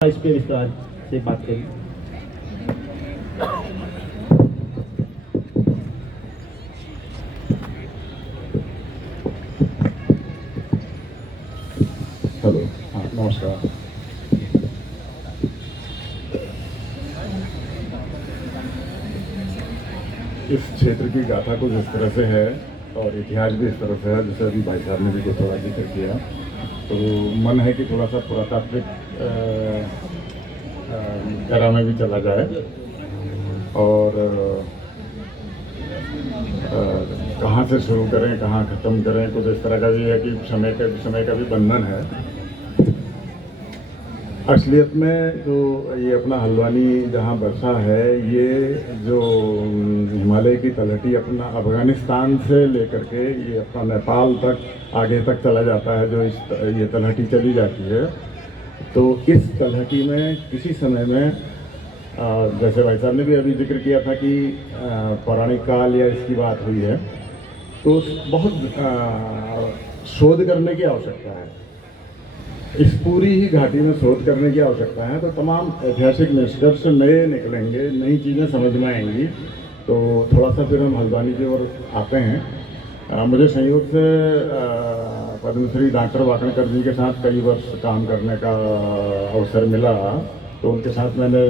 इस पे विस्तार से बात करें। हेलो, हाँ नमस्कार। इस क्षेत्र की गाथा कुछ इस तरह से है और इतिहास भी इस तरह से है, जैसे अभी भाई साहब ने भी कुछ थोड़ा जिक्र किया, तो मन है कि थोड़ा सा पुरातात्विक एरा में भी चला जाए और कहाँ से शुरू करें कहाँ ख़त्म करें, कुछ इस तरह का भी है कि समय का भी बंधन है। असलियत में जो ये अपना हल्द्वानी जहाँ बसा है, ये जो हिमालय की तलहटी अपना अफ़गानिस्तान से लेकर के ये अपना नेपाल तक आगे तक चला जाता है, जो ये तलहटी चली जाती है। तो इस तलहटी में किसी समय में जैसे भाई साहब ने भी अभी जिक्र किया था कि पौराणिक काल या इसकी बात हुई है, तो बहुत शोध करने की आवश्यकता है। इस पूरी ही घाटी में शोध करने की आवश्यकता है, तो तमाम ऐतिहासिक निष्कर्ष नए निकलेंगे, नई चीज़ें समझ में आएंगी। तो थोड़ा सा फिर हम हल्द्वानी की ओर आते हैं। मुझे संयोग से पद्मश्री डॉक्टर वाकणकर जी के साथ कई वर्ष काम करने का अवसर मिला, तो उनके साथ मैंने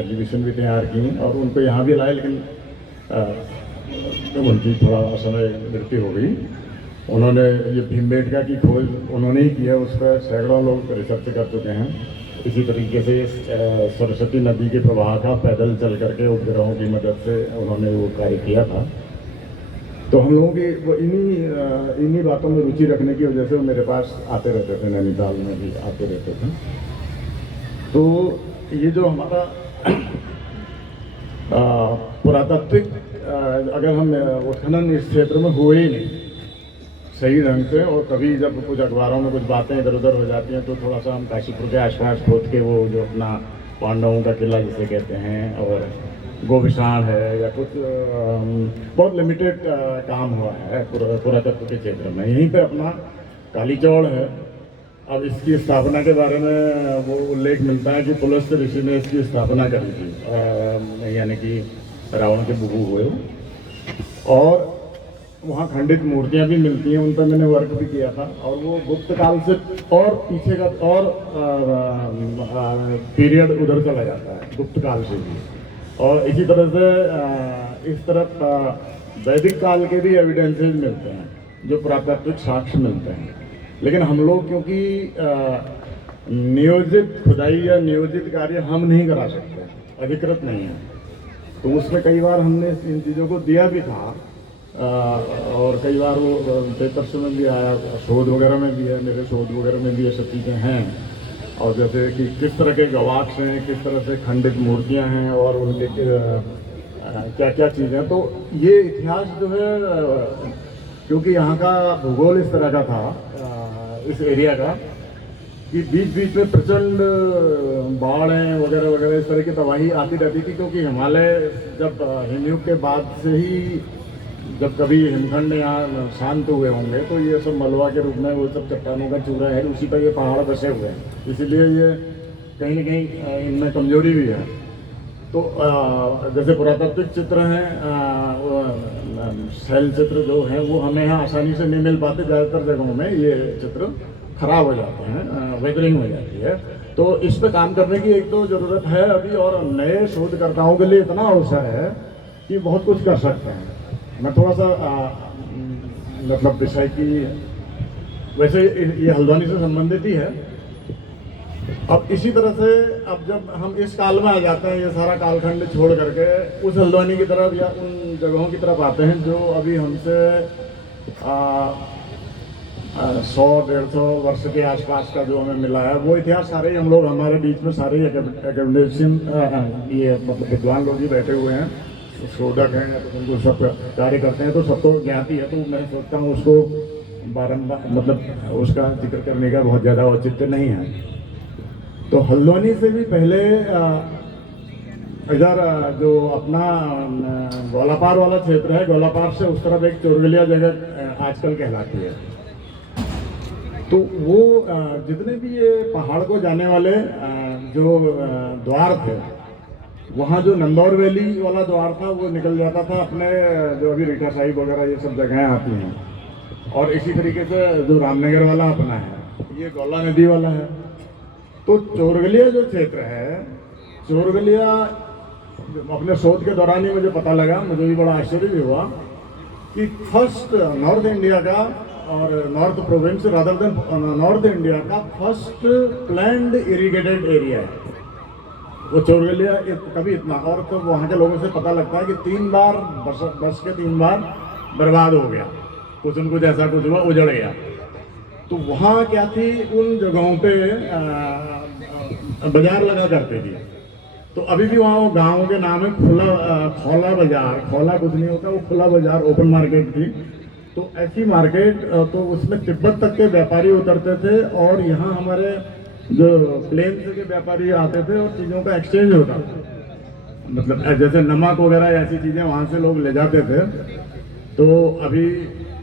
एग्जीबिशन भी तैयार की और उनको यहाँ भी लाए, लेकिन उनकी थोड़ा समय मृत्यु हो गई। उन्होंने ये भीमबेटका की खोज उन्होंने ही की है, उस पर सैकड़ों लोग रिसर्च कर चुके हैं। इसी तरीके से सरस्वती नदी के प्रवाह का पैदल चल करके उपग्रहों की मदद से उन्होंने वो कार्य किया था। तो हम लोगों की वो इन्हीं बातों में रुचि रखने की वजह से वो मेरे पास आते रहते थे, नैनीताल में भी आते रहते थे। तो ये जो हमारा पुरातात्विक अगर हम उत्खनन इस क्षेत्र में हुए ही नहीं सही ढंग से, और कभी जब कुछ अखबारों में कुछ बातें इधर उधर हो जाती हैं तो थोड़ा सा हम काशीपुर के आसपास खोद के वो जो अपना पांडवों का किला जिसे कहते हैं और गोविशाण है या कुछ बहुत लिमिटेड काम हुआ है पुरातत्व के क्षेत्र में। यहीं पे अपना कालीचौड़ है। अब इसकी स्थापना के बारे में वो उल्लेख मिलता है कि पुलस्त ऋषि ने इसकी स्थापना करी थी, यानी कि रावण के बुबू हुए। और वहाँ खंडित मूर्तियाँ भी मिलती हैं, उन पर मैंने वर्क भी किया था, और वो गुप्त काल से और पीछे का और पीरियड उधर चला जाता है, गुप्त काल से भी। और इसी तरह से इस तरफ वैदिक काल के भी एविडेंसेस मिलते हैं, जो पुरातात्विक साक्ष्य मिलते हैं। लेकिन हम लोग क्योंकि नियोजित खुदाई या नियोजित कार्य हम नहीं करा सकते, अधिकृत नहीं है, तो उसमें कई बार हमने इन चीज़ों को दिया भी था। और कई बार वो पेपर्स में भी आया, शोध वगैरह में भी है, मेरे शोध वगैरह में भी ये सब चीज़ें हैं। और जैसे कि किस तरह के गवाक्ष हैं, किस तरह से खंडित मूर्तियां हैं और उनके क्या क्या चीज़ें। तो ये इतिहास जो है, क्योंकि यहाँ का भूगोल इस तरह का था, इस एरिया का, कि बीच बीच में प्रचंड बाढ़ें वगैरह वगैरह इस तरह की तबाही आती रहती थी। क्योंकि हिमालय जब हिमयुग के बाद से ही जब कभी हिमखंड यहाँ शांत हुए होंगे, तो ये सब मलबा के रूप में वो सब चट्टानों का चूरा है, उसी पर ये पहाड़ बसे हुए हैं, इसीलिए ये कहीं न कहीं इनमें कमजोरी भी है। तो जैसे पुरातात्विक चित्र हैं, शैल चित्र जो हैं, वो हमें यहाँ आसानी से नहीं मिल पाते। ज़्यादातर जगहों में ये चित्र खराब हो जाते हैं, वेदरिंग हो जाती है। तो इस पर काम करने की एक तो ज़रूरत है अभी, और नए शोधकर्ताओं के लिए इतना अवसर है कि बहुत कुछ कर सकते हैं। मैं थोड़ा सा मतलब विषय की, वैसे ये हल्द्वानी से संबंधित ही है। अब इसी तरह से अब जब हम इस काल में आ जाते हैं, ये सारा कालखंड छोड़ करके उस हल्द्वानी की तरफ या उन जगहों की तरफ आते हैं जो अभी हमसे 100-150 वर्ष के आसपास का जो हमें मिला है, वो इतिहास सारे ही हम लोग, हमारे बीच में सारे एकेडमिशियन, ये मतलब विद्वान लोग ही बैठे हुए हैं, शोधक हैं, तो उनको सब कार्य करते हैं, तो सबको ज्ञाति है। तो मैं सोचता हूँ उसको बारंबार मतलब उसका जिक्र करने का बहुत ज़्यादा औचित्य नहीं है। तो हल्द्वानी से भी पहले इधर जो अपना गोलापार वाला क्षेत्र है, गोलापार से उस तरफ एक चोरगलिया जगह आजकल कहलाती है। तो वो जितने भी ये पहाड़ को जाने वाले जो द्वार थे, वहाँ जो नंदौर वैली वाला द्वार था वो निकल जाता था अपने, जो अभी रीठा साहिब वगैरह ये सब जगहें आती हैं। और इसी तरीके से जो रामनगर वाला अपना है, ये गौला नदी वाला है। तो चोरगलिया जो क्षेत्र है, चोरगलिया अपने शोध के दौरान ही मुझे पता लगा, मुझे भी बड़ा आश्चर्य भी हुआ कि फर्स्ट नॉर्थ इंडिया का और north province rather than north India का फर्स्ट प्लैंड इरिगेटेड एरिया है वो चोरगलिया। कभी इतना, और तो वहाँ के लोगों से पता लगता है कि 3 बार बस के 3 बार बर्बाद हो गया, कुछ न कुछ ऐसा कुछ हुआ, उजड़ गया। तो वहाँ क्या थी, उन जगहों पे बाजार लगा करते थी। तो अभी भी वहाँ वो गाँव के नाम है खौला बाजार, खौला कुछ नहीं होता, वो खुला बाजार, ओपन मार्केट थी। तो ऐसी मार्केट, तो उसमें तिब्बत तक के व्यापारी उतरते थे और यहाँ हमारे जो प्लेन से के व्यापारी आते थे और चीज़ों का एक्सचेंज होता था। मतलब जैसे नमक वगैरह ऐसी चीज़ें वहाँ से लोग ले जाते थे। तो अभी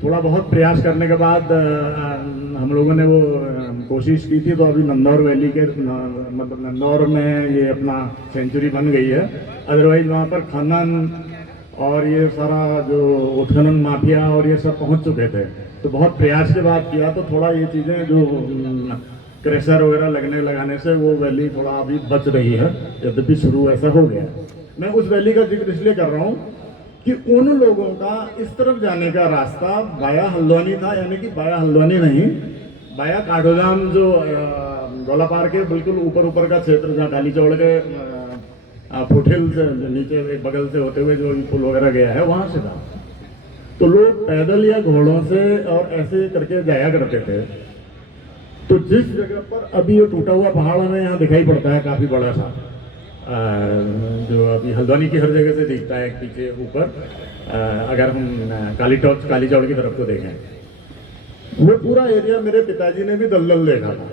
थोड़ा बहुत प्रयास करने के बाद हम लोगों ने वो कोशिश की थी, तो अभी नंदौर वैली के मतलब नंदौर में ये अपना सेंचुरी बन गई है। अदरवाइज वहाँ पर खनन और ये सारा जो उत्खनन माफिया और ये सब पहुँच चुके थे। तो बहुत प्रयास के बाद किया, तो थोड़ा ये चीज़ें जो क्रेशर वगैरह लगाने से वो वैली थोड़ा अभी बच रही है, यद्यपि शुरू ऐसा हो गया। मैं उस वैली का जिक्र इसलिए कर रहा हूँ कि उन लोगों का इस तरफ जाने का रास्ता बाया हल्द्वानी था, यानी कि बाया हल्द्वानी नहीं, बाया काठगोदाम, जो गोलापार के बिल्कुल ऊपर का क्षेत्र, जहाँ काली चौड़ के फुटहिल से नीचे एक बगल से होते हुए जो पुल वगैरह गया है, वहाँ से था। तो लोग पैदल या घोड़ों से और ऐसे करके जाया करते थे। तो जिस जगह पर अभी ये टूटा हुआ पहाड़ हमें यहाँ दिखाई पड़ता है, काफ़ी बड़ा सा, जो अभी हल्द्वानी की हर जगह से दिखता है पीछे ऊपर, अगर हम काली चौड़ की तरफ को देखें, वो पूरा एरिया मेरे पिताजी ने भी दलदल देखा था।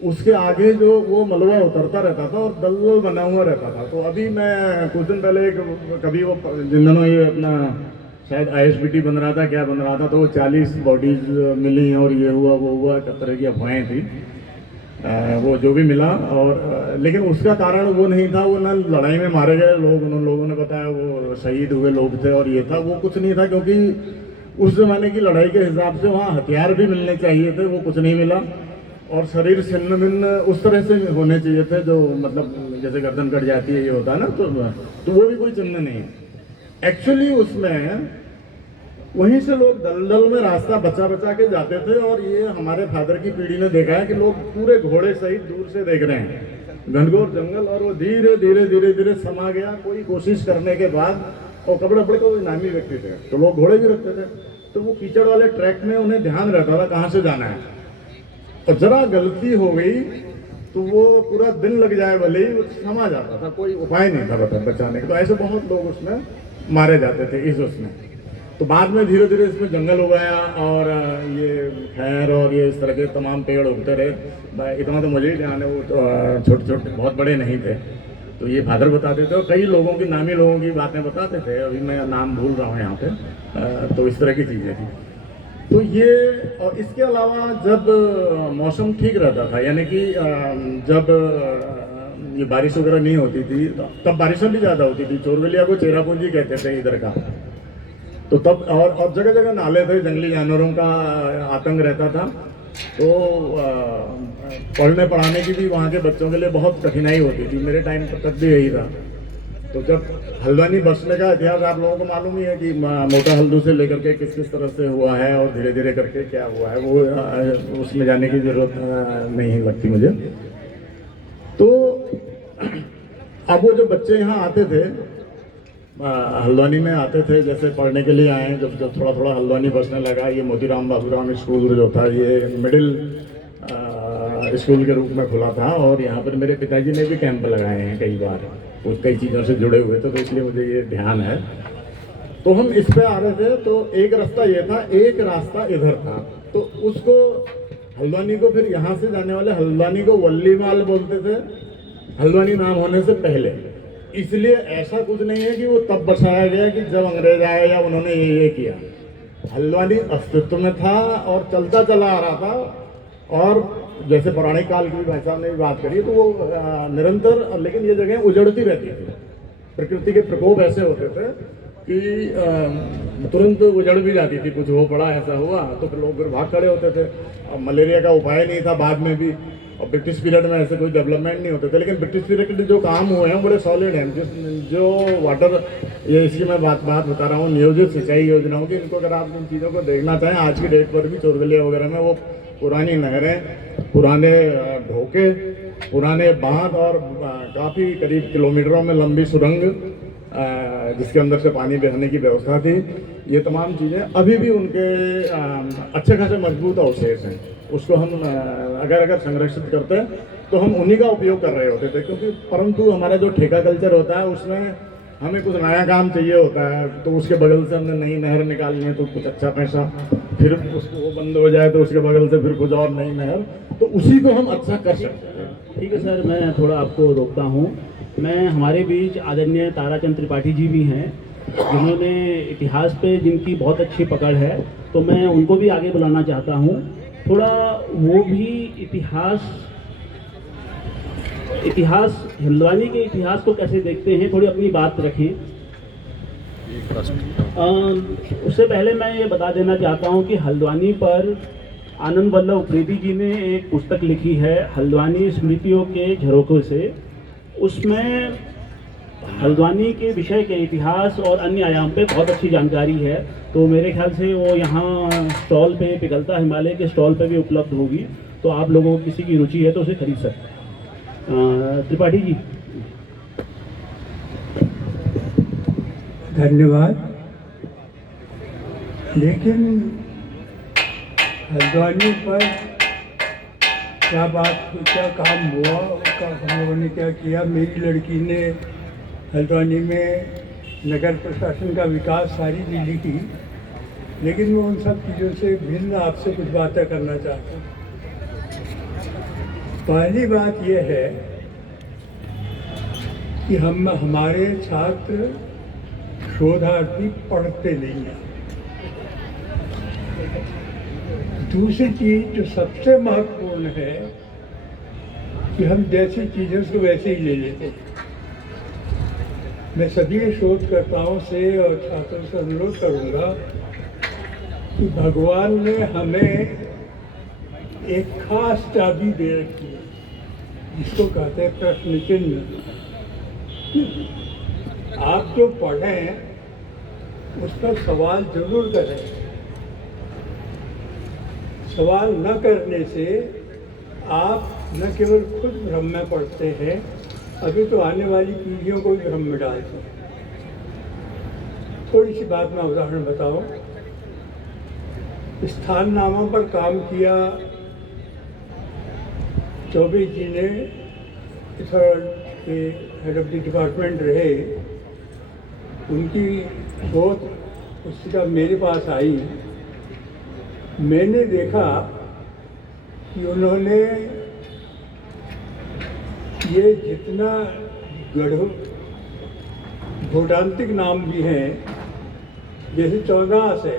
उसके आगे जो वो मलबा उतरता रहता था और दलदल बना हुआ रहता था। तो अभी मैं कुछ दिन पहले कभी वो जिन दिनों ये अपना शायद ISBT बन रहा था, क्या बन रहा था, तो वो 40 बॉडीज मिली और ये हुआ वो हुआ, तरह की अफवाहें थी, वो जो भी मिला। और लेकिन उसका कारण वो नहीं था, वो ना लड़ाई में मारे गए लोग, उन लोगों ने बताया वो शहीद हुए लोग थे और ये था, वो कुछ नहीं था। क्योंकि उस ज़माने की लड़ाई के हिसाब से वहाँ हथियार भी मिलने चाहिए थे, वो कुछ नहीं मिला। और शरीर छिन्न भिन्न उस तरह से होने चाहिए थे, जो मतलब जैसे गर्दन कट जाती है ये होता है ना, तो वो भी कोई चिन्ह नहीं है एक्चुअली उसमें। वहीं से लोग दलदल में रास्ता बचा के जाते थे। और ये हमारे फादर की पीढ़ी ने देखा है कि लोग पूरे घोड़े सहित दूर से देख रहे हैं, घनघोर जंगल, और वो धीरे धीरे समा गया कोई कोशिश करने के बाद। और कपड़े को इनामी व्यक्ति थे, तो लोग घोड़े भी रखते थे। तो वो कीचड़ वाले ट्रैक में उन्हें ध्यान रहता था कहाँ से जाना है, और जरा गलती हो गई तो वो पूरा दिन लग जाए भले ही, वो समा जाता था, कोई उपाय नहीं था बचाने का। तो ऐसे बहुत लोग उसमें मारे जाते थे इस उसमें। तो बाद में धीरे धीरे इसमें जंगल हो गया और ये खैर और ये इस तरह के तमाम पेड़ उगते रहे। इतना तो मुझे ही ध्यान है, वो तो छोटे बहुत बड़े नहीं थे। तो ये फादर बताते थे और कई लोगों की, नामी लोगों की बातें बताते थे, अभी मैं नाम भूल रहा हूँ यहाँ पे। तो इस तरह की चीज़ें थी। तो ये, और इसके अलावा जब मौसम ठीक रहता था, यानी कि जब ये बारिश वगैरह नहीं होती थी, तब बारिशें भी ज़्यादा होती थी। चोरगलिया को चेरापूंजी कहते थे इधर का। तो तब और जगह जगह नाले थे, जंगली जानवरों का आतंक रहता था। तो पढ़ने पढ़ाने की भी वहाँ के बच्चों के लिए बहुत कठिनाई होती थी। मेरे टाइम तक भी यही था। तो जब हल्द्वानी बसने का इतिहास आप लोगों को मालूम ही है कि मोटा हल्दू से लेकर के किस तरह से हुआ है और धीरे धीरे करके क्या हुआ है, वो उसमें जाने की ज़रूरत नहीं लगती मुझे। तो अब वो जो बच्चे यहाँ आते थे, हल्द्वानी में आते थे, जैसे पढ़ने के लिए आए, जब थोड़ा हल्द्वानी बसने लगा, ये मोतीराम बाबूराम स्कूल जो था, ये मिडिल स्कूल के रूप में खुला था। और यहाँ पर मेरे पिताजी ने भी कैंप लगाए हैं कई बार, कुछ कई चीज़ों से जुड़े हुए थे, तो इसलिए मुझे ये ध्यान है। तो हम इस पे आ रहे थे, तो एक रास्ता ये था, एक रास्ता इधर था। तो उसको हल्द्वानी को, फिर यहाँ से जाने वाले हल्द्वानी को वल्लीमाल बोलते थे, हल्द्वानी नाम होने से पहले। इसलिए ऐसा कुछ नहीं है कि वो तब बसाया गया कि जब अंग्रेज आए या उन्होंने ये किया। हल्द्वानी अस्तित्व में था और चलता चला आ रहा था। और जैसे पौराणिक काल की भी भाई साहब ने भी बात करी, तो वो निरंतर, लेकिन ये जगह उजड़ती रहती थी। प्रकृति के प्रकोप ऐसे होते थे कि तुरंत उजड़ भी जाती थी। कुछ हो पड़ा, ऐसा हुआ तो फिर लोग फिर भाग खड़े होते थे। अब मलेरिया का उपाय नहीं था बाद में भी, और ब्रिटिश पीरियड में ऐसे कोई डेवलपमेंट नहीं होते थे। लेकिन ब्रिटिश पीरियड के जो काम हुए हैं बड़े सॉलिड हैं। जो वाटर, ये इसकी मैं बात बता रहा हूँ, नियोजित सिंचाई योजनाओं की, इनको अगर आप इन चीज़ों को देखना चाहें, आज की डेट पर भी चोरगलिया वगैरह में वो पुरानी नहरें, पुराने ढोके, पुराने बांध और काफ़ी करीब किलोमीटरों में लंबी सुरंग जिसके अंदर से पानी बहने की व्यवस्था थी, ये तमाम चीज़ें अभी भी उनके अच्छे खासे मजबूत अवशेष हैं। उसको हम अगर संरक्षित करते हैं तो हम उन्हीं का उपयोग कर रहे होते थे। क्योंकि परंतु हमारा जो ठेका कल्चर होता है उसमें हमें कुछ नया काम चाहिए होता है, तो उसके बगल से हमने नई नहर निकालनी है तो कुछ अच्छा पैसा, फिर उसको वो बंद हो जाए तो उसके बगल से फिर कुछ और नई नहर, तो उसी को हम अच्छा कर सकते हैं। ठीक है सर, मैं थोड़ा आपको रोकता हूँ। मैं हमारे बीच आदरणीय ताराचंद त्रिपाठी जी भी हैं, जिन्होंने इतिहास पे जिनकी बहुत अच्छी पकड़ है, तो मैं उनको भी आगे बुलाना चाहता हूँ। थोड़ा वो भी इतिहास हल्द्वानी के इतिहास को कैसे देखते हैं, थोड़ी अपनी बात रखें। उससे पहले मैं ये बता देना चाहता हूँ कि हल्द्वानी पर आनंद वल्लभ उप्रेती जी ने एक पुस्तक लिखी है, हल्द्वानी स्मृतियों के झरोखों से। उसमें हल्द्वानी के विषय के इतिहास और अन्य आयाम पे बहुत अच्छी जानकारी है। तो मेरे ख्याल से वो यहाँ स्टॉल पे, पिघलता हिमालय के स्टॉल पे भी उपलब्ध होगी, तो आप लोगों को किसी की रुचि है तो उसे खरीद सकते हैं। त्रिपाठी जी। धन्यवाद। लेकिन हल्द्वानी पर क्या बात, क्या काम हुआ, उसका हम लोगों ने क्या किया। मेरी लड़की ने हल्द्वानी में नगर प्रशासन का विकास सारी दिल्ली की, लेकिन मैं उन सब चीज़ों से भिन्न आपसे कुछ बातें करना चाहता हूँ। पहली बात यह है कि हमारे छात्र शोधार्थी पढ़ते नहीं हैं। दूसरी चीज़ जो सबसे महत्वपूर्ण है कि हम जैसी चीज़ें उसको वैसे ही ले लेते हैं। मैं सभी शोधकर्ताओं से और छात्रों से अनुरोध करूँगा कि भगवान ने हमें एक खास चाबी दे रखी है, जिसको कहते हैं प्रश्न चिन्ह। आप जो पढ़ें उस पर सवाल जरूर करें। सवाल न करने से आप न केवल खुद भ्रम में पड़ते हैं, अभी तो आने वाली पीढ़ियों को भी भ्रम में डालते हैं। थोड़ी सी बात में उदाहरण बताऊं। स्थान नामों पर काम किया चौबे जी ने, थर्ड के हेड ऑफ द डिपार्टमेंट रहे। उनकी शोध पुस्तिका मेरे पास आई। मैंने देखा कि उन्होंने ये जितना भूटांतिक नाम भी हैं, जैसे 14 है,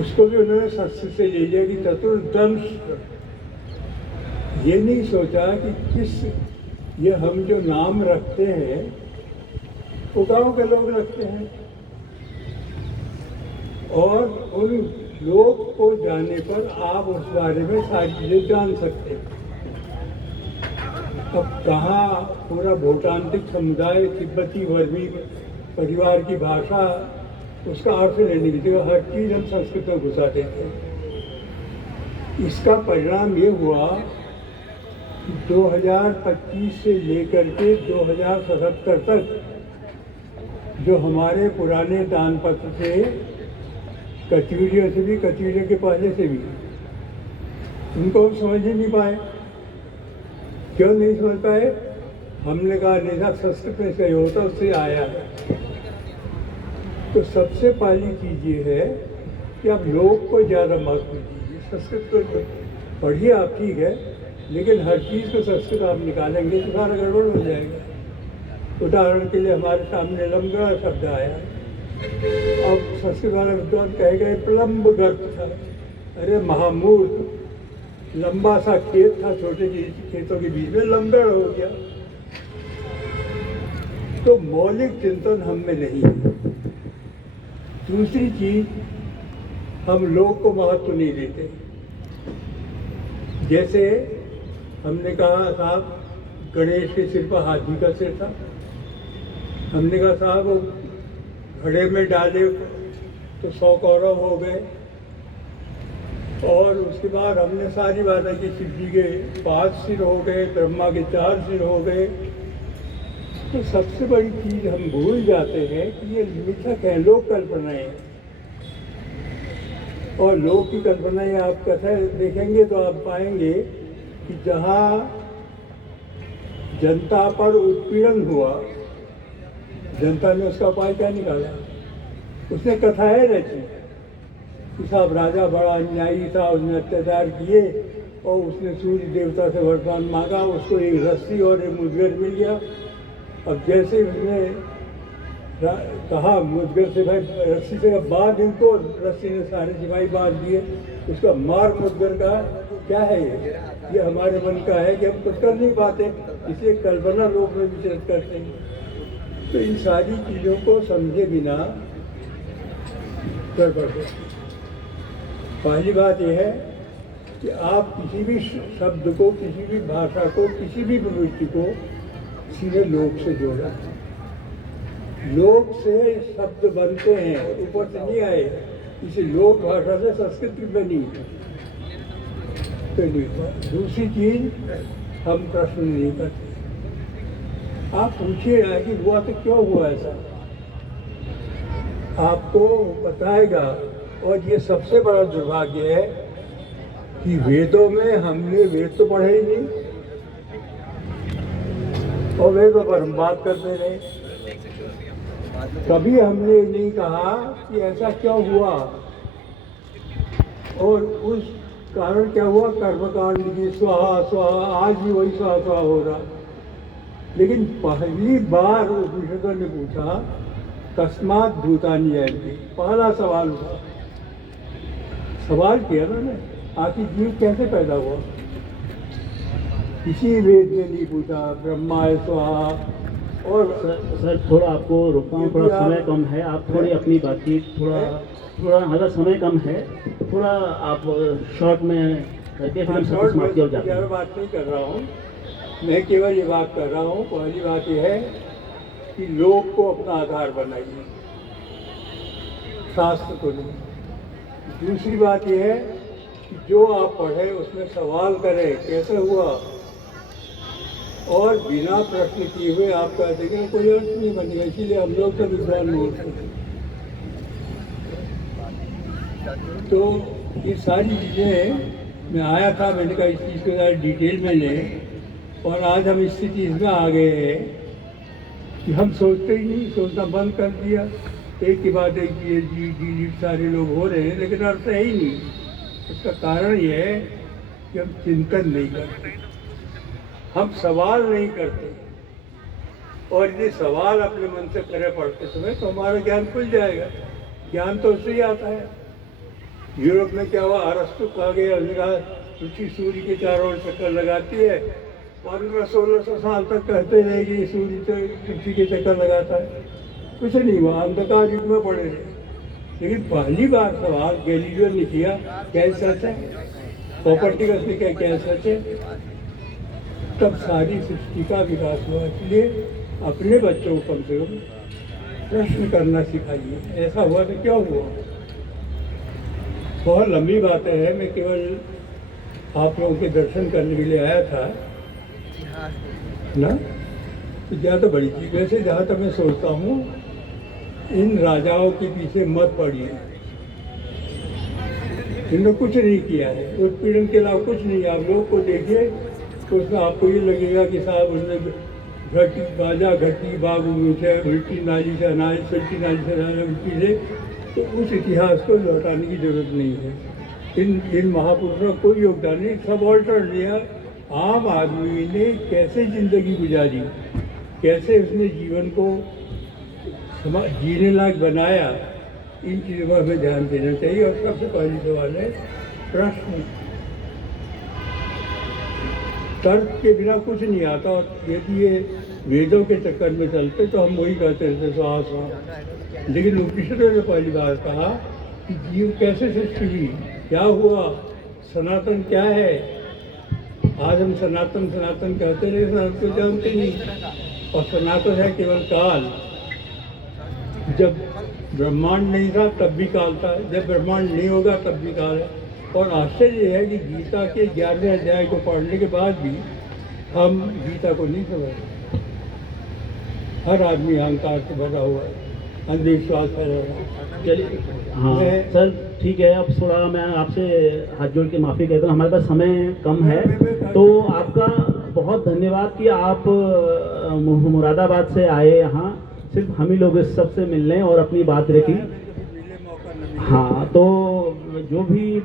उसको भी उन्होंने संस्कृत से ले लिया कि चतुर्दंश। ये नहीं सोचा कि ये हम जो नाम रखते हैं वो गाँव के लोग रखते हैं, और उन लोग को जाने पर आप उस बारे में सारी चीज़ें जान सकते हैं। अब कहाँ पूरा भूटांतिक समुदाय, तिब्बती वर्मी परिवार की भाषा, उसका अर्थ लेने की जगह हर चीज़ हम संस्कृत में घुसा देते हैं। इसका परिणाम ये हुआ कि 2025 से लेकर के 2077 तक जो हमारे पुराने दान पत्र थे, कचूरियों से भी, कचूरियों के पहले से भी, उनको हम समझ ही नहीं पाए। क्यों नहीं समझ पाए? हमने कहा नहीं साहब, संस्कृत में सही होता, उससे आया है। तो सबसे पहली चीज़ ये है कि आप लोग को ज़्यादा महत्व दीजिए। संस्कृत को पढ़िए आप, ठीक है, लेकिन हर चीज़ को संस्कृत आप निकालेंगे तो सारा गड़बड़ हो जाएगा। उदाहरण के लिए हमारे सामने लंबा शब्द आया, अब संस्कृत वाला विद्वान कहेगा प्लम्ब गर्भ था। अरे महामूर्ख, लंबा सा खेत था, छोटे खेतों के बीच में लंगड़ हो गया। तो मौलिक चिंतन हम में नहीं है। दूसरी चीज, हम लोग को महत्व नहीं देते। जैसे हमने कहा साहब गणेश के सिर पर हाथी का सिर था, हमने कहा साहब वो घड़े में डाले तो 100 कौरव हो गए। और उसके बाद हमने सारी बातें की, शिव जी के 5 सिर हो गए, ब्रह्मा के 4 सिर हो गए। तो सबसे बड़ी चीज हम भूल जाते हैं कि ये मिथक है, लोक कल्पनाएं हैं। और लोक की कल्पनाएं आप कथा देखेंगे तो आप पाएंगे कि जहाँ जनता पर उत्पीड़न हुआ, जनता ने उसका उपाय क्या निकाला? उसने कथाएं रची कि साहब राजा बड़ा अन्यायी था, उसने अत्याचार किए और उसने सूर्य देवता से वरदान मांगा, उसको एक रस्सी और एक मुदगर मिल गया। अब जैसे उसने कहा मुदगर से, भाई रस्सी से बांध इनको, रस्सी ने सारे सिपाही बांध दिए। उसका मार मुदगर का क्या है? ये हमारे मन का है कि हम कुछ कर नहीं पाते, इसलिए कल्पना लोग में विचलित करते हैं। तो इन सारी चीज़ों को समझे बिना कर पड़ते। पहली बात यह है कि आप किसी भी शब्द को, किसी भी भाषा को, किसी भी प्रवृत्ति को सीधे लोक से जोड़ा। लोक से शब्द बनते हैं, ऊपर से नहीं आए। इसी लोक भाषा से संस्कृत बनी। पहली बात। दूसरी चीज, हम प्रश्न नहीं करते। आप पूछिए ना कि हुआ तो क्यों हुआ ऐसा, आपको बताएगा। और ये सबसे बड़ा दुर्भाग्य है कि वेदों में हमने वेद तो पढ़े ही नहीं, और वेदों पर हम बात करते रहे। कभी हमने नहीं कहा कि ऐसा क्यों हुआ और उस कारण क्या हुआ। कर्मकांड की स्वाहा स्वाहा, आज भी वही स्वाहा स्वाहा हो रहा। लेकिन पहली बार उपनिषदों ने पूछा कस्मात् भूतानि जायन्ते, पहला सवाल था। सवाल किया ना, आखिर जीव कैसे पैदा हुआ? किसी वेद ने नहीं पूछा। ब्रह्माय स्वाहा। और सर थोड़ा आपको रोकता हूँ, थोड़ा समय कम है, आप थोड़ी अपनी बातचीत थोड़ा मतलब समय कम है, थोड़ा आप शॉर्ट में करके फिर हम सब समाप्ति हो जाते हैं। मैं बात नहीं कर रहा हूँ, मैं केवल ये बात कर रहा हूँ। पहली बात यह है कि लोग को अपना आधार बनाइए, शास्त्र को नहीं। दूसरी बात यह है कि जो आप पढ़े उसमें सवाल करें कैसे हुआ, और बिना प्रश्न किए हुए आप कह देंगे कोई अर्थ नहीं बनेगा। इसीलिए हम लोग तो विद्वान नहीं होते। तो ये सारी चीज़ें मैं आया था, मैंने कहा इस चीज़ को ज़्यादा डिटेल में लें। और आज हम इस चीज़ में आ गए हैं कि हम सोचते ही नहीं, सोचना बंद कर दिया। एक के बाद एक जी सारे लोग हो रहे हैं, लेकिन अर्थ है ही नहीं। उसका कारण ये है कि हम चिंतन नहीं करते, हम सवाल नहीं करते। और यदि सवाल अपने मन से करे पढ़ते समय तो हमारा ज्ञान खुल जाएगा। ज्ञान तो उससे ही आता है। यूरोप में क्या हुआ, अरस्तु कहा गया, पृथ्वी सूर्य के चारों ओर चक्कर लगाती है। 1500-1600 साल तक कहते रहे कि सूर्य तो पृथ्वी के चक्कर लगाता है, कुछ नहीं हुआ। अंधकार युग में पड़े रहे। लेकिन पहली बार सवाल गैलीलियो ने किया, क्या सच है? कॉपर्निकस ने क्या क्या सच है? तब सारी सृष्टि का विकास हुआ। इसलिए अपने बच्चों को कम से कम प्रश्न करना सिखाइए, ऐसा हुआ तो क्या हुआ। बहुत लंबी बातें हैं, मैं केवल आप लोगों के दर्शन करने के लिए आया था ना। तो ज़्यादा बड़ी चीज़, वैसे जहाँ तक मैं सोचता हूँ, इन राजाओं के पीछे मत पड़िए। इन्होंने कुछ नहीं किया है, उत्पीड़न के अलावा कुछ नहीं। आप लोगों को देखिए तो उसमें आपको ये लगेगा कि साहब उसने घटी बाजा घटी बाग से उल्टी नाली से अनाज, सल्टी नाली से अनाज उल्टी से, तो उस इतिहास को लौटाने की जरूरत नहीं है। इन महापुरुषों का कोई योगदान नहीं, सब ऑल्टर लिया। आम आदमी ने कैसे जिंदगी गुजारी, कैसे उसने जीवन को जीने लायक बनाया, इन चीज़ों पर हमें ध्यान देना चाहिए। और सबसे पहली सवाल है प्रश्न। तर्क के बिना कुछ नहीं आता, और यदि ये वेदों के चक्कर में चलते तो हम वही कहते रहते श्वास। लेकिन उपनिषदों ने पहली बार कहा कि जीव कैसे सृष्टि हुई, क्या हुआ, सनातन क्या है। आज हम सनातन सनातन कहते रहे, सनातन को जानते नहीं। और सनातन है केवल काल। जब ब्रह्मांड नहीं था तब भी काल था, जब ब्रह्मांड नहीं होगा तब भी काल है। और आश्चर्य है कि गीता के 11वें अध्याय को पढ़ने के बाद भी हम गीता को नहीं समझते। हर आदमी अहंकार से भरा हुआ है, अंधविश्वास फैला हुआ है। चलिए, हाँ सर ठीक है। अब थोड़ा मैं आपसे हाथ जोड़ के माफ़ी कहता हूँ, हमारे पास समय कम है। तो आपका बहुत धन्यवाद कि आप मुरादाबाद से आए यहाँ, सिर्फ हम ही लोग इस सबसे मिलने और अपनी बात रखी। हाँ, तो जो भी